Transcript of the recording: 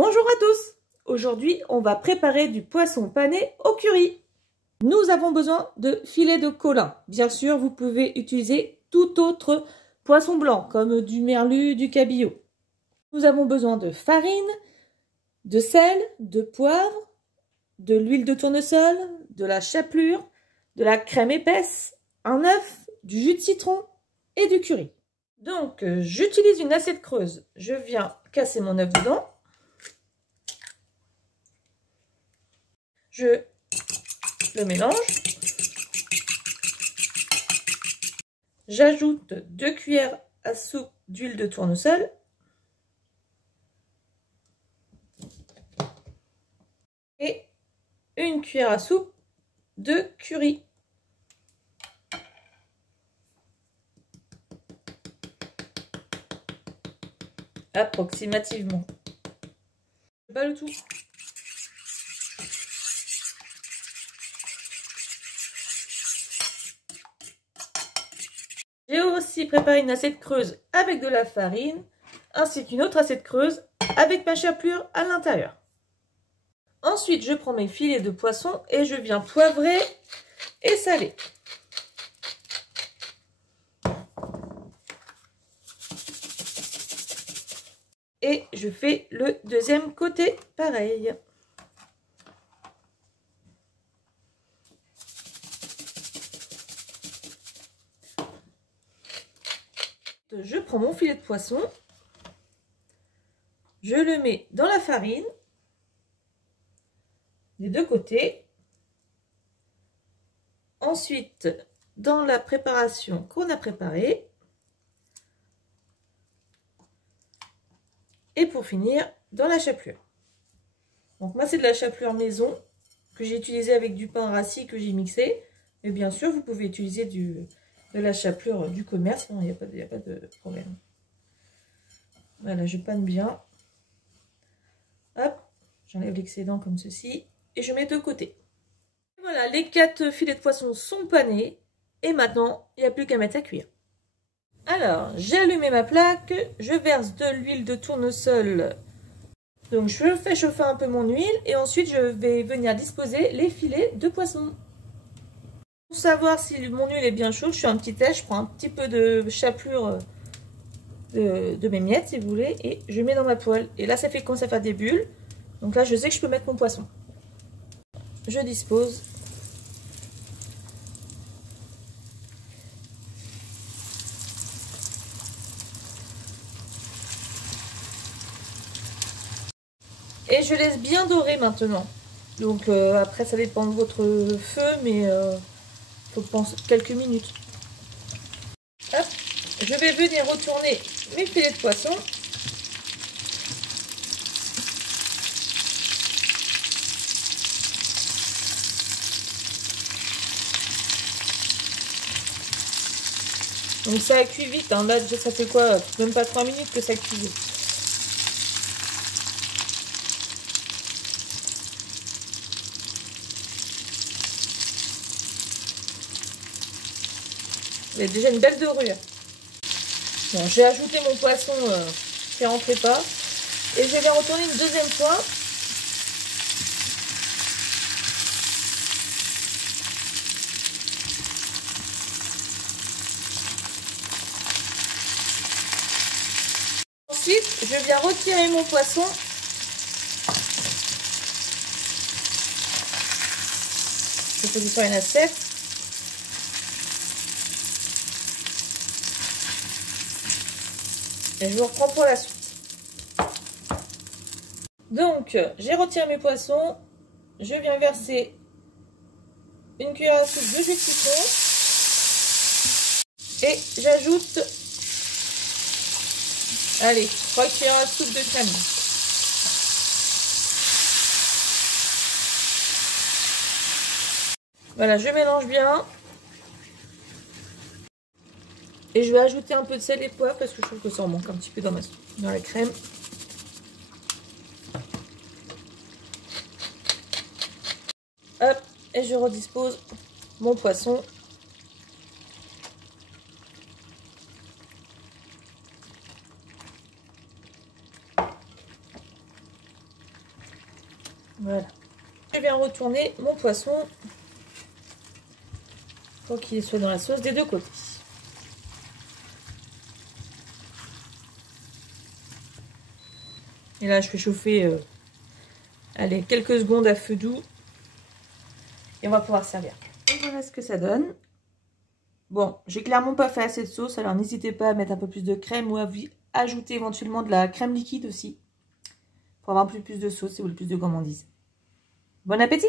Bonjour à tous! Aujourd'hui, on va préparer du poisson pané au curry. Nous avons besoin de filets de colin. Bien sûr, vous pouvez utiliser tout autre poisson blanc, comme du merlu, du cabillaud. Nous avons besoin de farine, de sel, de poivre, de l'huile de tournesol, de la chapelure, de la crème épaisse, un œuf, du jus de citron et du curry. Donc, j'utilise une assiette creuse. Je viens casser mon œuf dedans. Je le mélange. J'ajoute 2 cuillères à soupe d'huile de tournesol. Et 1 cuillère à soupe de curry. Approximativement. Pas le tout. J'ai aussi préparé une assiette creuse avec de la farine, ainsi qu'une autre assiette creuse avec ma chapelure à l'intérieur. Ensuite, je prends mes filets de poisson et je viens poivrer et saler. Et je fais le deuxième côté pareil. Je prends mon filet de poisson, je le mets dans la farine des deux côtés. Ensuite, dans la préparation qu'on a préparée. Et pour finir, dans la chapelure. Donc moi, c'est de la chapelure maison que j'ai utilisée avec du pain rassis que j'ai mixé. Mais bien sûr, vous pouvez utiliser de la chapelure du commerce, il n'y a pas de problème. Voilà, je panne bien. Hop, j'enlève l'excédent comme ceci. Et je mets de côté. Voilà, les 4 filets de poisson sont panés. Et maintenant, il n'y a plus qu'à mettre à cuire. Alors, j'ai allumé ma plaque, je verse de l'huile de tournesol. Donc, je fais chauffer un peu mon huile et ensuite, je vais venir disposer les filets de poisson. Pour savoir si mon huile est bien chaude, je fais un petit test, je prends un petit peu de chapelure de mes miettes, si vous voulez, et je mets dans ma poêle. Et là, ça fait quand ça fait des bulles. Donc là, je sais que je peux mettre mon poisson. Je dispose. Et je laisse bien dorer maintenant. Donc après, ça dépend de votre feu, mais il faut penser quelques minutes. Hop, je vais venir retourner mes filets de poisson. Donc ça a cuit vite, hein. Là ça fait quoi? Même pas 3 minutes que ça cuit. Il y a déjà une belle dorure. Bon, j'ai ajouté mon poisson qui ne rentrait pas. Et je vais retourner une deuxième fois. Ensuite, je viens retirer mon poisson. Je pose sur une assiette. Et je vous reprends pour la suite. Donc, j'ai retiré mes poissons. Je viens verser 1 cuillère à soupe de jus de citron. Et j'ajoute, allez, 3 cuillères à soupe de crème. Voilà, je mélange bien. Et je vais ajouter un peu de sel et poivre parce que je trouve que ça en manque un petit peu dans la crème. Hop, et je redispose mon poisson. Voilà. Je viens retourner mon poisson pour qu'il soit dans la sauce des deux côtés. Et là, je fais chauffer allez, quelques secondes à feu doux. Et on va pouvoir servir. Et voilà ce que ça donne. Bon, j'ai clairement pas fait assez de sauce, alors n'hésitez pas à mettre un peu plus de crème ou à ajouter éventuellement de la crème liquide aussi. Pour avoir un peu plus de sauce et ou plus de gourmandise. Bon appétit!